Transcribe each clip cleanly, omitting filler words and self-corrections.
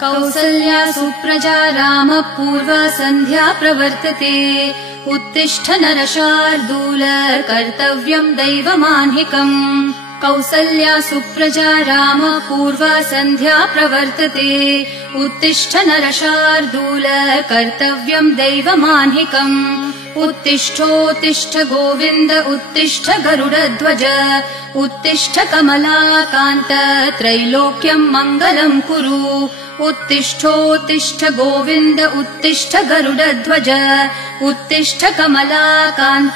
कौसल्या सुप्रजा रामः पूर्वा सन्ध्या प्रवर्तते। उत्तिष्ठ नरशार्दूल कर्तव्यम् दैवमाह्निकम्। कौसल्या सुप्रजा रामः पूर्वा सन्ध्या प्रवर्तते। उत्तिष्ठ नरशार्दूल कर्तव्यम् दैवमाह्निकम्। उत्तिष्ठोत्तिष्ठ गोविन्द उत्तिष्ठ गरुडध्वज। उत्तिष्ठ कमलाकान्त त्रैलोक्यम् मङ्गलम् कुरु। उत्तिष्ठोत्तिष्ठ गोविन्द उत्तिष्ठ गरुडध्वज। उत्तिष्ठ कमलाकान्त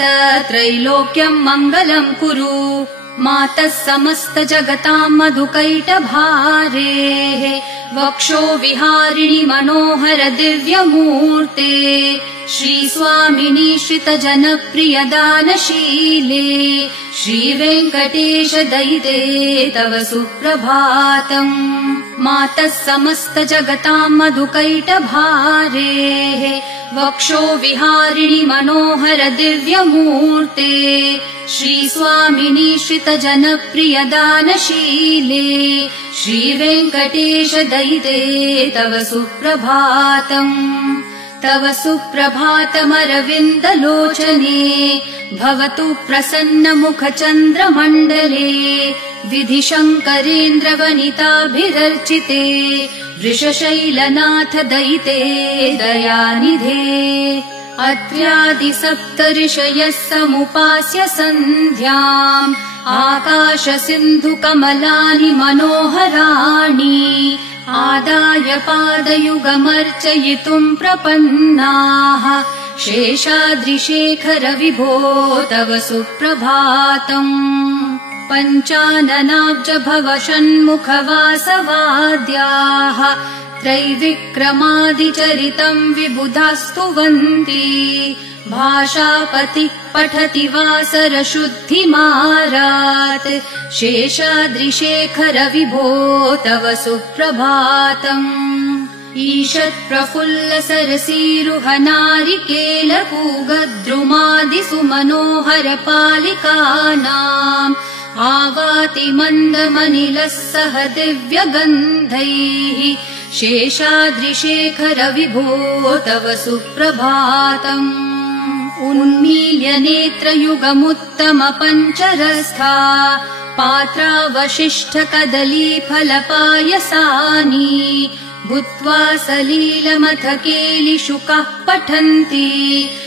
त्रैलोक्यम् मङ्गलम् कुरु। मातः समस्त जगताम् मधुकैटभारेः वक्षो विहारिणि मनोहर दिव्यमूर्ते। श्रीस्वामिनि श्रित जनप्रिय दानशीले। श्रीवेङ्कटेश दयिते तव सुप्रभातम्। मातः समस्त जगताम् मधुकैटभारेः वक्षो विहारिणि मनोहर दिव्यमूर्ते। श्रीस्वामिनि श्रित जनप्रिय दानशीले। श्रीवेङ्कटेश दयिते तव सुप्रभातम्। तव सुप्रभातमरविन्दलोचने भवतु प्रसन्न मुख चन्द्रमण्डले। विधिशङ्करेन्द्रवनिताभिरर्चिते वृषशैलनाथ दयिते दयानिधे। अत्र्यादिसप्तऋषयः समुपास्य सन्ध्याम् आकाश सिन्धु कमलानि मनोहराणि। आदाय पादयुगमर्चयितुम् प्रपन्नाः शेषाद्रिशेखर विभो तव सुप्रभातम्। पञ्चाननाब्ज भव षण्मुख वासवाद्याः त्रैविक्रमादिचरितम् विबुधास्तुवन्ति। भाषापतिः पठति वासर शुद्धिमारात् शेषाद्रिशेखर विभो तव सुप्रभातम्। ईषत् प्रफुल्ल सरसीरुह नारिकेलपूगद्रुमादि सुमनोहर पालिकानाम् आवाति मन्दमनिलः सह दिव्यगन्धैः शेषाद्रिशेखर विभो तव सुप्रभातम्। उन्मील्य नेत्रयुगमुत्तम पञ्चरस्था पात्रावशिष्ठ कदलीफलपायसानि भूत्वा सलीलमथ केलिशुकाः पठन्ति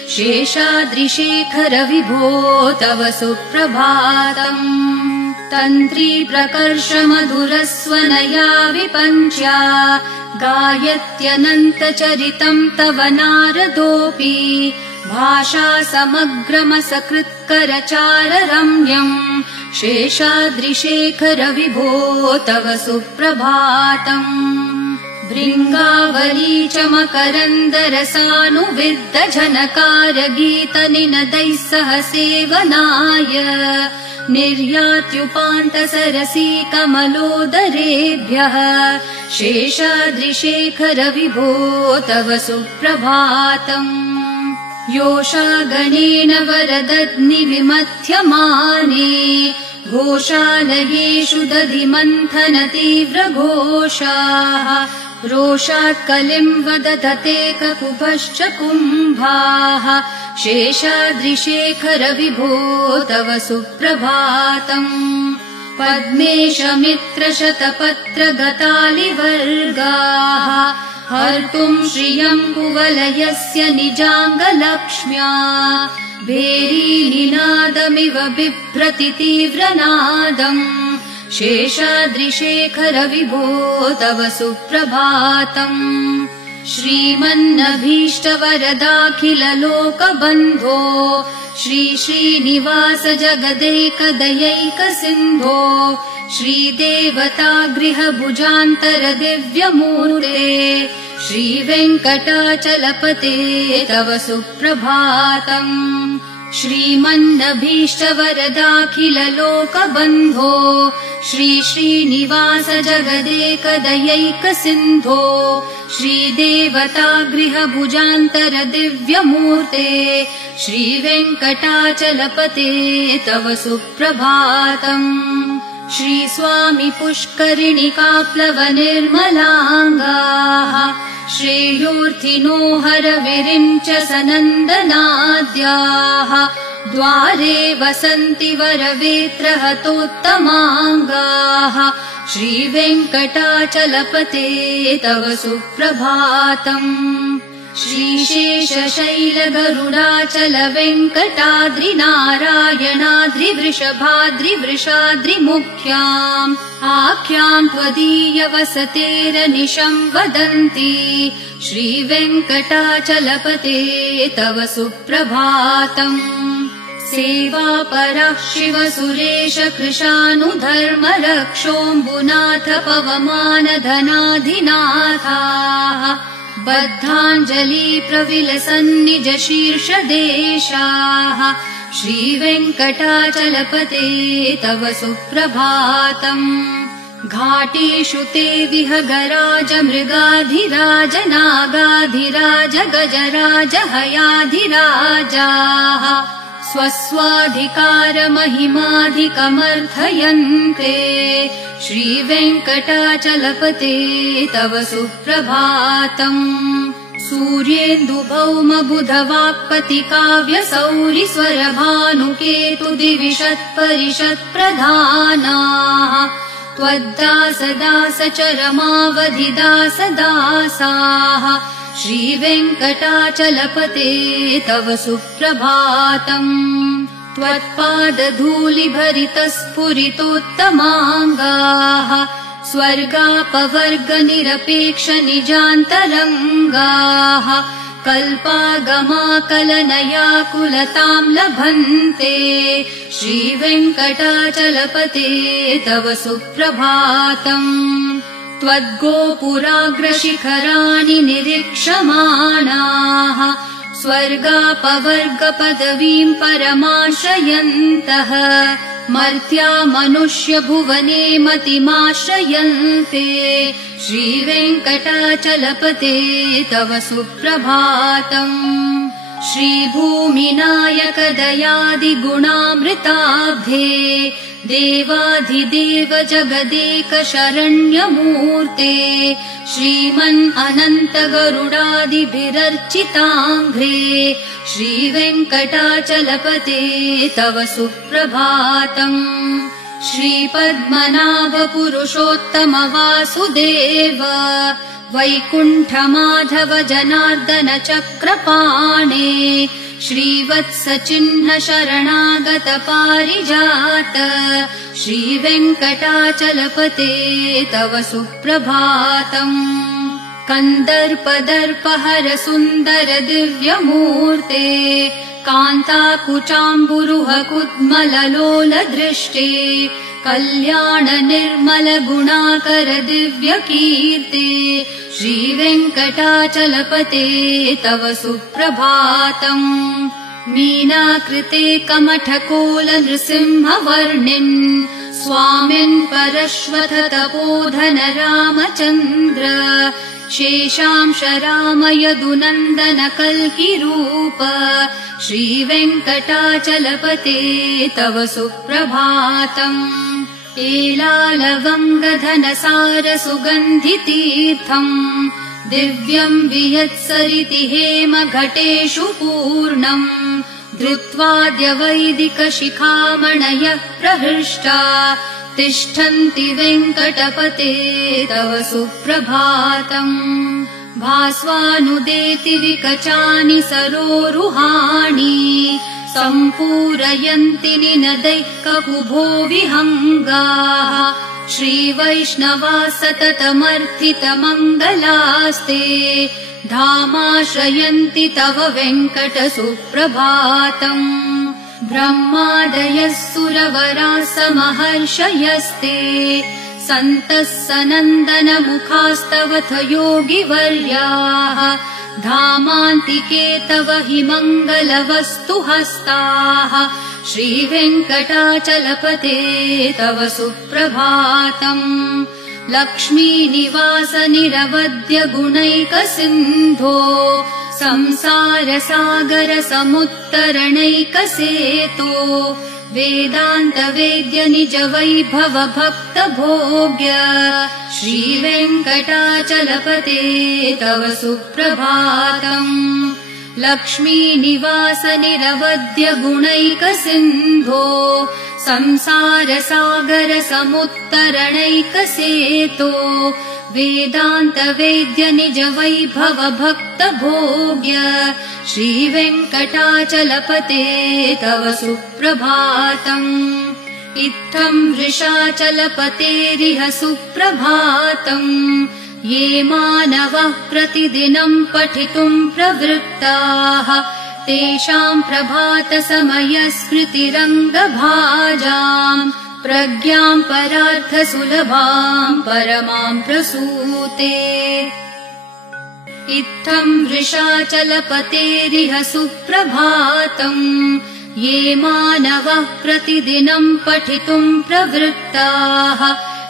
शेषाद्रिशेखर विभो तव सुप्रभातम्। तन्त्री प्रकर्ष मधुरस्वनया विपञ्च्या गायत्यनन्तचरितम् तव नारदोऽपि। भाषा समग्रमसकृत्करचार रम्यम् शेषाद्रिशेखर विभो तव सुप्रभातम्। भृङ्गावली च मकरन्दरसानुविद्ध झनकार गीतनिनदैः सह सेवनाय निर्यात्युपान्त सरसी कमलोदरेभ्यः शेषाद्रिशेखर विभो तव सुप्रभातम्। योषागणेन वरदध्नि विमथ्यमाने घोषालयेषु दधिमन्थन तीव्रघोषाः रोषात् कलिम् वदधते ककुभश्च कुम्भाः शेषाद्रिशेखर विभो तव सुप्रभातम्। पद्मेशमित्र शतपत्र गतालिवर्गाः हर्तुम् श्रियम् कुवलयस्य निजाङ्गलक्ष्म्या भेरीनिनादमिव बिभ्रति तीव्रनादम् शेषाद्रिशेखर विभो तव सुप्रभातम्। श्रीमन्नभीष्टवरदाखिल लोकबन्धो श्री श्रीनिवास जगदैकदयैक सिन्धो श्रीदेवतागृह भुजान्तर दिव्यमूर्ते श्रीवेङ्कटाचलपते तव सुप्रभातम्। श्रीमन्नभीष्टवरदाखिल लोकबन्धो श्री श्रीनिवास जगदेकदयैक सिन्धो श्रीदेवतागृह भुजान्तर दिव्यमूर्ते श्रीवेङ्कटाचलपते तव सुप्रभातम्। श्रीस्वामी पुष्करिणिकाप्लवनिर्मलाङ्गाः श्रेयोर्थिनो हरविरिञ्च सनन्दनाद्याः द्वारे वसन्ति वरवेत्रहतोत्तमाङ्गाः श्रीवेङ्कटाचलपते तव सुप्रभातम् श्रीशेषशैलगरुडाचल वेङ्कटाद्रिनारायणाद्रिवृषभाद्रिवृषाद्रिमुख्याम् आख्याम् त्वदीयवसतेरनिशम् वदन्ति श्रीवेङ्कटाचलपते तव सुप्रभातम् सेवापरः शिवसुरेश कृशानुधर्मरक्षोऽम्बुनाथ पवमानधनाधिनाथाः बद्धाञ्जलि प्रविलसन्निज शीर्षदेशाः श्रीवेङ्कटाचलपते तव सुप्रभातम् घाटेषु ते विहगराज मृगाधिराज नागाधिराज गजराज हयाधिराजाः स्वस्वाधिकारमहिमाधिकमर्थयन्ते श्रीवेङ्कटाचलपते तव सुप्रभातम् सूर्येन्दुभौमबुधवाक्पतिकाव्यसौरिस्वरभानुकेतुदिविशत्परिषत्प्रधानाः त्वद्दासदासचरमावधिदासदासाः श्रीवेङ्कटाचलपते तव सुप्रभातम् त्वत्पादधूलिभरितस्फुरितोत्तमाङ्गाः स्वर्गापवर्गनिरपेक्षनिजान्तरङ्गाः कल्पागमाकलनयाकुलताम् लभन्ते श्रीवेङ्कटाचलपते तव सुप्रभातम् त्वद्गोपुराग्रशिखराणि निरीक्षमाणाः स्वर्गापवर्गपदवीम् परमाश्रयन्तः मर्त्या मनुष्यभुवने मतिमाश्रयन्ते श्रीवेङ्कटाचलपते तव सुप्रभातम् श्रीभूमिनायकदयादिगुणामृताब्धे देवाधिदेव जगदेक शरण्यमूर्ते श्रीमन् अनन्त गरुडादिभिरर्चिताङ्घ्रे श्रीवेङ्कटाचलपते तव सुप्रभातम् श्रीपद्मनाभ पुरुषोत्तम वासुदेव वैकुण्ठमाधव जनार्दन चक्रपाणे श्रीवत्सचिह्न शरणागत पारिजात श्रीवेङ्कटाचलपते तव सुप्रभातम् कन्दर्पदर्पहर सुन्दर दिव्यमूर्ते कान्ताकुचाम्बुरुह कुद्मललोल दृष्टे कल्याण निर्मल गुणाकर दिव्यकीर्ते श्रीवेङ्कटाचलपते तव सुप्रभातम् मीनाकृते कमठकोल नृसिंहवर्णिन् स्वामिन् परश्वथ तपोधन रामचन्द्र शेषांश राम यदुनन्दन कल्किरूप श्रीवेङ्कटाचलपते तव सुप्रभातम् एलालवङ्गधनसार सुगन्धितीर्थम् दिव्यम् वियत्सरिति हेम घटेषु पूर्णम् धृत्वाद्य वैदिक शिखामणयः प्रहृष्टा तिष्ठन्ति वेङ्कटपते तव सुप्रभातम् भास्वानुदेति विकचानि सरोरुहाणि सम्पूरयन्ति निनदैः ककुभो विहङ्गाः श्रीवैष्णवा सततमर्थितमङ्गलास्ते धामाश्रयन्ति तव वेङ्कट सुप्रभातम् ब्रह्मादयः सुरवराः समहर्षयस्ते सन्तः सनन्दन मुखास्तवथ योगिवर्याः धामान्तिके तव हि मङ्गलवस्तु हस्ताः श्रीवेङ्कटाचलपते तव सुप्रभातम् लक्ष्मीनिवास निरवद्य गुणैकसिन्धो संसार सागर समुत्तरणैकसेतो वेदान्तवेद्य निज वैभव भक्त भोग्य श्रीवेङ्कटाचलपते तव सुप्रभातम्। लक्ष्मीनिवास निरवध्य गुणैक सिन्धो संसार सागर समुत्तरणैक सेतो वेदान्तवेद्य निज वैभव भक्त भोग्य श्रीवेङ्कटाचलपते तव सुप्रभातम्। इत्थम् वृषाचलपतेरिह सुप्रभातम् ये मानवः प्रतिदिनम् पठितुम् प्रवृत्ताः तेषाम् प्रभातसमयस्मृतिरङ्गभाजाम् प्रज्ञाम् परार्थसुलभाम् परमाम् प्रसूते। इत्थम् वृषाचलपतेरिह सुप्रभातम् ये मानवः प्रतिदिनम् पठितुम् प्रवृत्ताः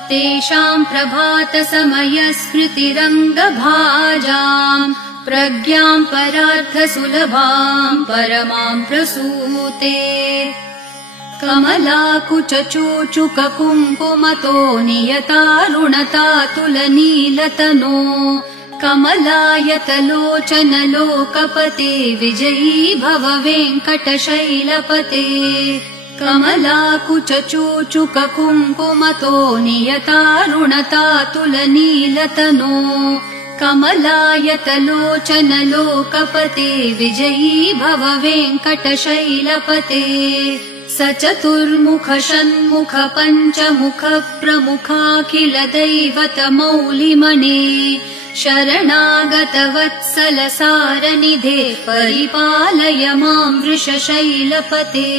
तेषाम् प्रभातसमयस्मृतिरङ्गभाजाम् प्रज्ञाम् परार्थसुलभाम् परमाम् प्रसूते। कमलाकुचचूचुककुङ्कुमतो नियतारुणतातुलनीलतनो कमलायतलोचनलोकपते विजयी भव वेङ्कटशैलपते। कमलाकुचचूचुककुङ्कुमतो नियतारुणतातुलनीलतनो कमलायतलोचनलोकपते विजयी भव वेङ्कटशैलपते। स चतुर्मुख षण्मुख पञ्चमुख प्रमुखाखिल दैवतमौलिमणे शरणागत वत्सल सारनिधे परिपालय माम् वृषशैलपते।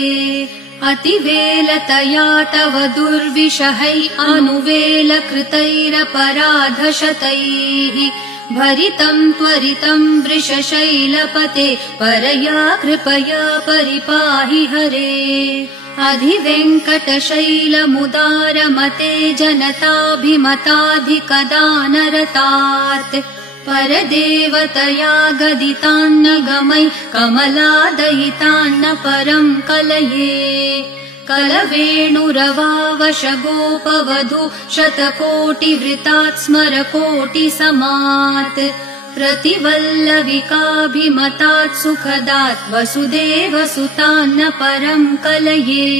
अतिवेलतया तव दुर्विषहै अनुवेलकृतैरपराधशतैः भरितम् त्वरितम् वृषशैलपते परया कृपया परिपाहि हरे। अधिवेङ्कटशैलमुदारमते जनताभिमताधिकदानरतात् परदेवतया गदितान्नगमै कमलादयितान्न परम् कलये। कलवेणुरवावश गोपवधू शतकोटिवृतात् स्मरकोटिसमात् प्रतिवल्लविकाभिमतात् सुखदात् वसुदेवसुतान्न परम् कलये।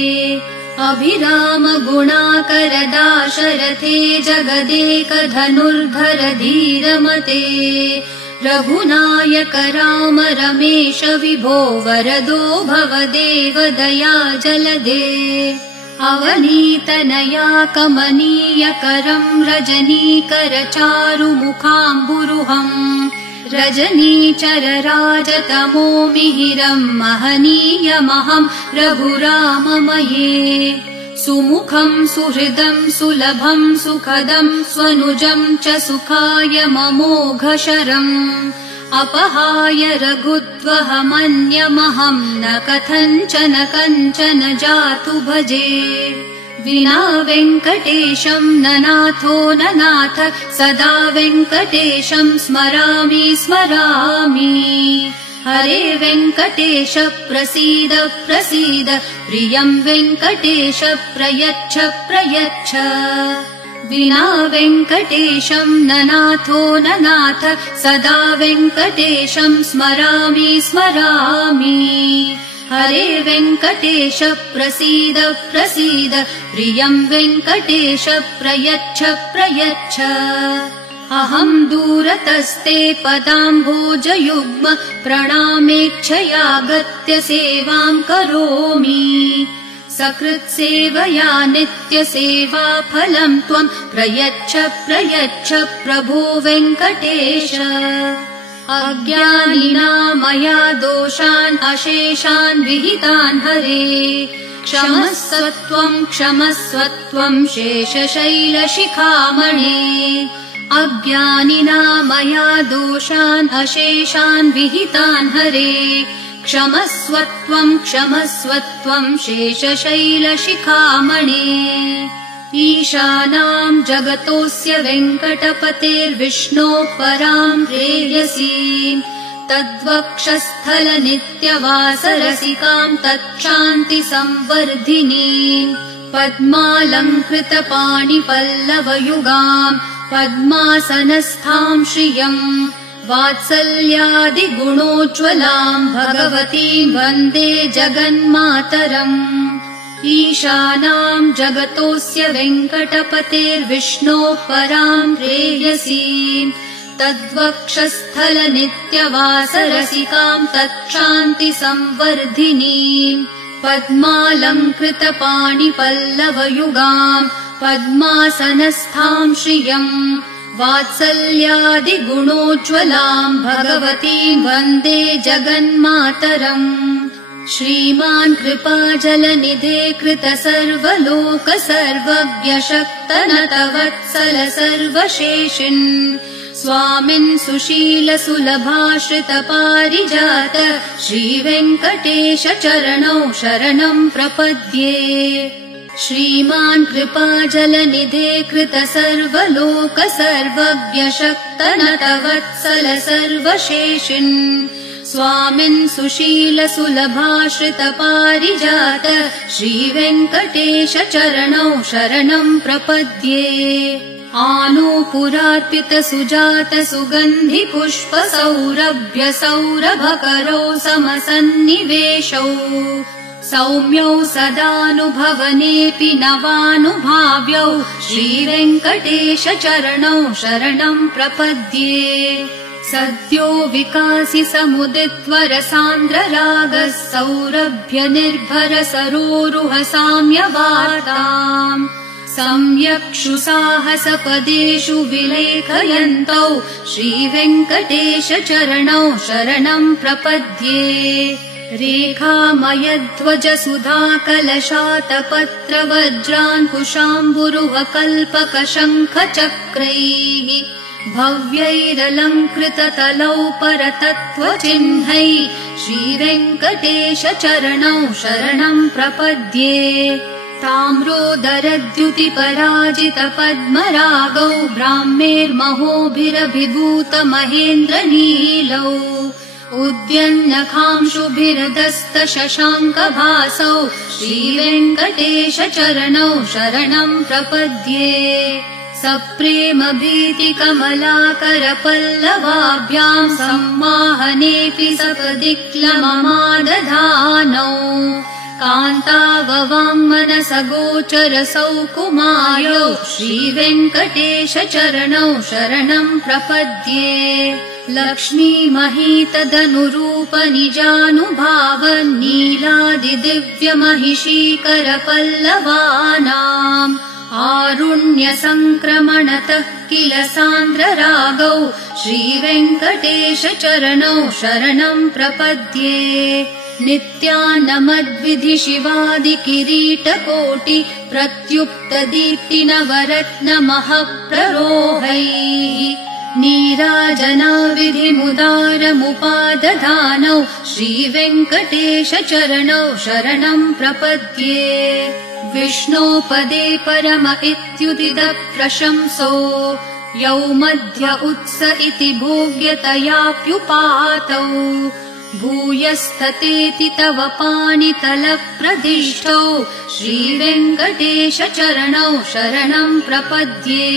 अभिराम गुणाकर दाशरथे जगदेकधनुर्धर धीरमते रघुनायक राम रमेश विभो वरदो भवदेव दया जलदे। अवनीतनया कमनीयकरम् रजनीकर चारुमुखाम्बुरुहम् रजनीचर राजतमो मिहिरम् महनीयमहम् रघुराममये। सुमुखम् सुहृदम् सुलभम् सुखदम् स्वनुजम् च सुखाय ममोघशरम् अपहाय रघुत्वहमन्यमहम् न कथञ्चन कञ्चन जातु भजे। विना वेङ्कटेशम् न नाथो न नाथ सदा वेङ्कटेशम् स्मरामि स्मरामि। हरे वेङ्कटेश प्रसीद प्रसीद प्रियम् वेङ्कटेश प्रयच्छ प्रयच्छ। विना वेङ्कटेशम् न नाथो न नाथ सदा वेङ्कटेशम् स्मरामि स्मरामि। हरे वेङ्कटेश प्रसीद प्रसीद प्रियम् वेङ्कटेश प्रयच्छ प्रयच्छ। अहम् दूरतस्ते पदाम्भोजयुग्म प्रणामेच्छयागत्य सेवाम् करोमि। सकृत्सेवया नित्यसेवा फलम् त्वम् प्रयच्छ प्रयच्छ प्रभो वेङ्कटेश। अज्ञानिना मया दोषान् अशेषान् विहितान् हरे क्षमस्वत्वम् क्षमस्वत्वम् शेषशैलशिखामणे। अज्ञानिना मया दोषान् अशेषान् विहितान् हरे क्षमस्वत्वम् क्षमस्वत्वम् शेषशैलशिखामणे। ईशानाम् जगतोऽस्य वेङ्कटपतेर्विष्णोः पराम् प्रेयसीम् तद्वक्षस्थलनित्यवासरसिकाम् तच्छान्तिसंवर्धिनीम् पद्मालङ्कृतपाणिपल्लवयुगाम् पद्मासनस्थाम् श्रियम् वात्सल्यादिगुणोज्ज्वलाम् भगवतीम् वन्दे जगन्मातरम् ईशानाम् जगतोऽस्य वेङ्कटपतेर्विष्णोः पराम् प्रेयसीम् तद्वक्षस्थलनित्यवासरसिकाम् तच्छान्तिसंवर्धिनीम् पद्मालङ्कृतपाणिपल्लवयुगाम् पद्मासनस्थाम् श्रियम् वात्सल्यादिगुणोज्ज्वलाम् भगवतीम् वन्दे जगन्मातरम् श्रीमान् कृपाजलनिधे कृत सर्वलोक सर्वज्ञ शक्तनतवत्सल सर्वशेषिन् स्वामिन् सुशील सुलभाश्रित पारिजात श्रीवेङ्कटेश चरणौ शरणम् प्रपद्ये श्रीमान् कृपाजलनिधे कृत सर्वलोक सर्वज्ञ शक्तनतवत्सल सर्वशेषिन् स्वामिन् सुशील सुलभाश्रित पारिजात श्रीवेङ्कटेश चरणौ शरणम् प्रपद्ये आनूपुरार्पित सुजात सुगन्धि पुष्प सौरभ्य सौरभकरौ समसन्निवेशौ सौम्यौ सदानुभवनेऽपि नवानुभाव्यौ श्रीवेङ्कटेश चरणौ शरणम् प्रपद्ये सद्यो विकासि समुदित्वर सान्द्र रागः सौरभ्य निर्भर सरोरुह साम्यवार्ताम् सम्यक्षु साहसपदेषु विलेखयन्तौ श्रीवेङ्कटेश चरणौ शरणम् प्रपद्ये रेखामयध्वज सुधाकलशातपत्र वज्राङ्कुशाम्बुरुह कल्पक शङ्ख चक्रैः भव्यैरलङ्कृत तलौ परतत्त्वचिह्नैः श्रीवेङ्कटेश चरणौ शरणम् प्रपद्ये ताम्रोदरद्युतिपराजित पद्मरागौ ब्राह्मेर्महोभिरभिभूत महेन्द्रनीलौ उद्यन्नखांशुभिरदस्त शशाङ्कभासौ श्रीवेङ्कटेश चरणौ शरणम् प्रपद्ये सप्रेम भीति कमलाकर पल्लवाभ्याम् सम्माहनेऽपि सपदिक्लममादधानौ कान्ताववाङ्मनसगोचर सौकुमार्यौ श्रीवेङ्कटेश चरणौ शरणम् प्रपद्ये लक्ष्मीमहीतदनुरूप निजानुभाव नीलादिदिव्यमहिषीकर पल्लवानाम् आरुण्यसङ्क्रमणतः किल सान्द्र रागौ श्रीवेङ्कटेश चरणौ शरणम् प्रपद्ये नित्यानमद्विधि शिवादि किरीटकोटि प्रत्युक्त दीप्ति नवरत्न महप्ररोहैः नीराजना विधिमुदारमुपादधानौ श्रीवेङ्कटेश चरणौ शरणम् प्रपद्ये विष्णोपदे परम इत्युदित प्रशंसो यौ मध्य उत्स इति भोग्यतयाप्युपातौ भूयस्ततेति तव पाणितलप्रदिष्टौ श्रीवेङ्कटेश चरणौ शरणम् प्रपद्ये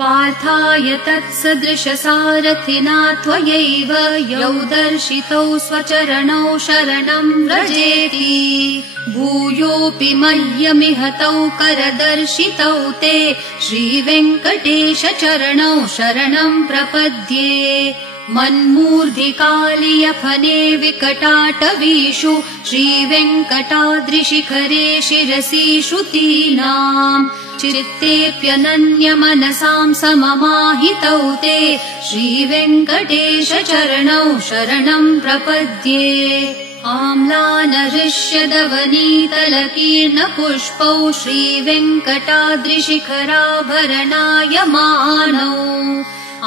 पार्थाय तत्सदृशसारथिना त्वयैव यौ दर्शितौ स्वचरणौ शरणम् व्रजेति भूयोऽपि मह्यमिहतौ करदर्शितौ ते श्रीवेङ्कटेश चरणौ शरणम् प्रपद्ये मन्मूर्धिकालियफने विकटाटवीषु श्रीवेङ्कटाद्रिशिखरे शिरसि श्रुतीनाम् चित्तेऽप्यनन्यमनसाम् सममाहितौ ते श्रीवेङ्कटेश चरणौ शरणम् प्रपद्ये आम्लानहृष्यदवनीतलकीर्णपुष्पौ श्रीवेङ्कटाद्रिशिखराभरणायमानौ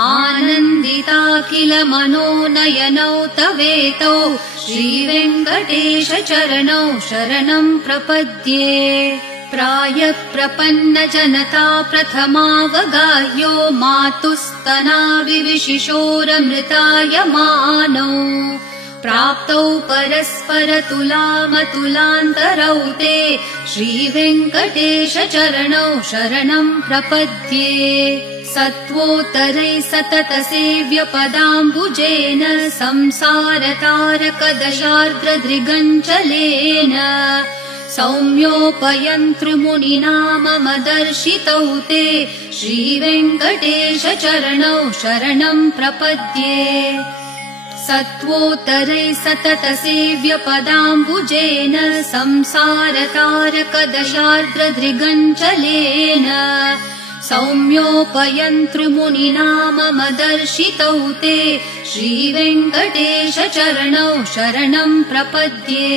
आनन्दिताखिल मनोनयनौ तवेतौ श्रीवेङ्कटेश चरणौ शरणम् प्रपद्ये प्रायः प्रपन्न जनता प्रथमावगाह्यो मातुस्तनाविविशिशोरमृतायमानौ प्राप्तौ परस्परतुलामतुलान्तरौ ते श्रीवेङ्कटेश चरणौ शरणं प्रपद्ये सत्वोत्तरैः सतत सेव्यपदाम्बुजेन संसारतारकदशार्द्रदृगञ्चलेन सौम्योपयन्तृमुनिना मम दर्शितौ ते श्रीवेङ्कटेश चरणौ शरणं प्रपद्ये सत्वोत्तरैः सतत सेव्यपदाम्बुजेन संसारतारकदशार्द्रदृगञ्चलेन सौम्योपयन्तृमुनिना मम दर्शितौ ते श्रीवेङ्कटेश चरणौ शरणं प्रपद्ये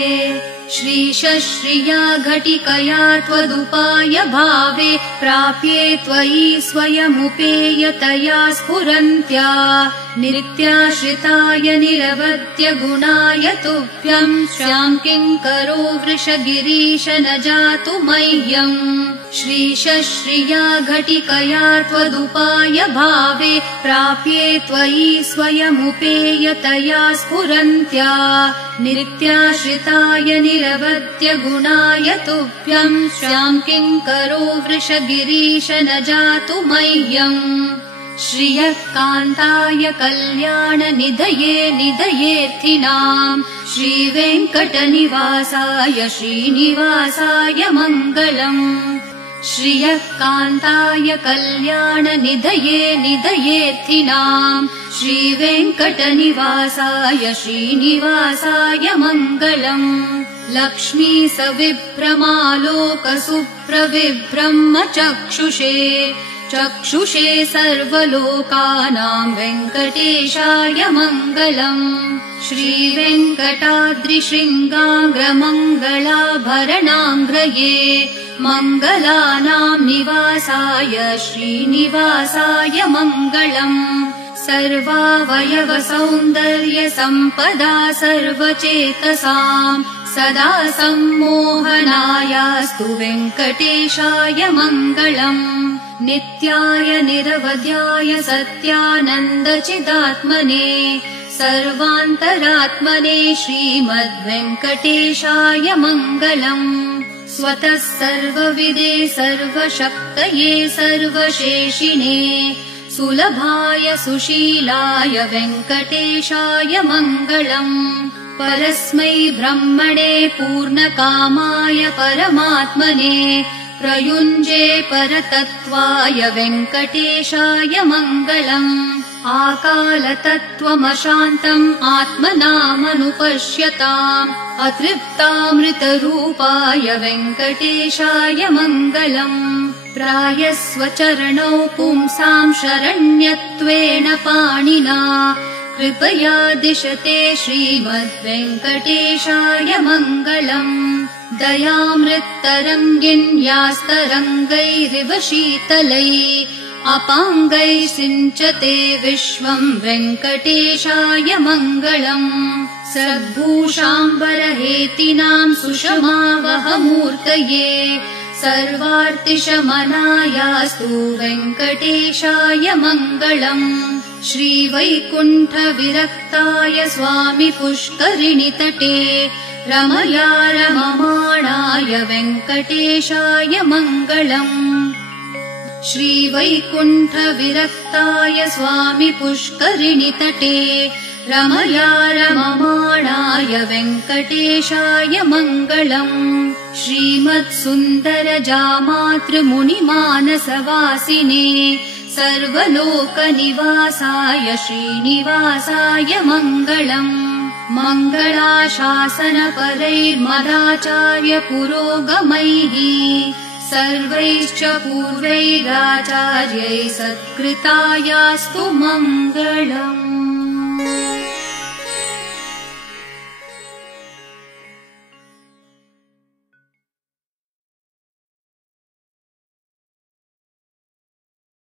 श्रीशश्रिया घटिकया त्वदुपाय भावे प्राप्ये त्वयि स्वयमुपेयतया स्फुरन्त्या नित्याश्रिताय निरवद्य गुणाय तुभ्यं श्यां किङ्करो वृषगिरीश न जातु मह्यम् श्रीशश्रिया घटिकया त्वदुपाय भावे प्राप्ये त्वयि स्वयमुपेयतया स्फुरन्त्या नित्याश्रिताय निरवद्य गुणाय तुभ्यं श्यां किङ्करो वृषगिरीश न जातु मह्यम् श्रियः कान्ताय कल्याणनिधये निधयेऽर्थिनाम् श्रीवेङ्कटनिवासाय श्रीनिवासाय मङ्गलम् श्रियः कान्ताय कल्याणनिधये निधयेऽर्थिनाम् श्रीवेङ्कटनिवासाय श्रीनिवासाय मङ्गलम् लक्ष्मी सविभ्रमालोकसुप्रविभ्रम चक्षुषे सर्वलोकानां वेङ्कटेशाय मङ्गलम् श्रीवेङ्कटाद्रिशृङ्गाग्रमङ्गलाभरणाङ्ग्रये मङ्गलानां निवासाय श्रीनिवासाय मङ्गलम् सर्वावयवसौन्दर्यसम्पदा सर्वचेतसाम् सदा सम्मोहनायास्तु वेङ्कटेशाय मङ्गलम् नित्याय निरवध्याय सत्यानन्दचिदात्मने सर्वान्तरात्मने श्रीमद्वेङ्कटेशाय मङ्गलम् स्वतः सर्वविदे सर्वशक्तये सर्वशेषिणे सुलभाय सुशीलाय वेङ्कटेशाय मङ्गलम् परस्मै ब्रह्मणे पूर्णकामाय परमात्मने प्रयुञ्जे परतत्त्वाय वेङ्कटेशाय मङ्गलम् आकालतत्त्वमशान्तम् आत्मनामनुपश्यताम् अतृप्तामृतरूपाय वेङ्कटेशाय मङ्गलम् प्रायः स्वचरणौ पुंसां शरण्यत्वेन पाणिना कृपया दिशते श्रीमद्वेङ्कटेशाय मङ्गलम् दयामृत्तरङ्गिन्यास्तरङ्गैरिव शीतलैः अपाङ्गैः सिञ्चते विश्वं वेङ्कटेशाय मङ्गलम् सद्भूषाम्बरहेतिनां सुषमावहमूर्तये सर्वार्तिशमनायास्तु वेङ्कटेशाय मङ्गलम् श्रीवैकुण्ठविरक्ताय स्वामि पुष्करिणीतटे रमया रममाणाय वेङ्कटेशाय मङ्गलम् श्रीवैकुण्ठविरक्ताय स्वामि पुष्करिणीतटे रमया रममाणाय वेङ्कटेशाय मङ्गलम् श्रीमत्सुन्दरजामातृमुनिमानसवासिने सर्वलोकनिवासाय श्रीनिवासाय मङ्गलम् मङ्गलाशासनपरैर्मदाचार्य पुरोगमैः सर्वैश्च पूर्वैराचार्यैः सत्कृतायास्तु मङ्गलम्।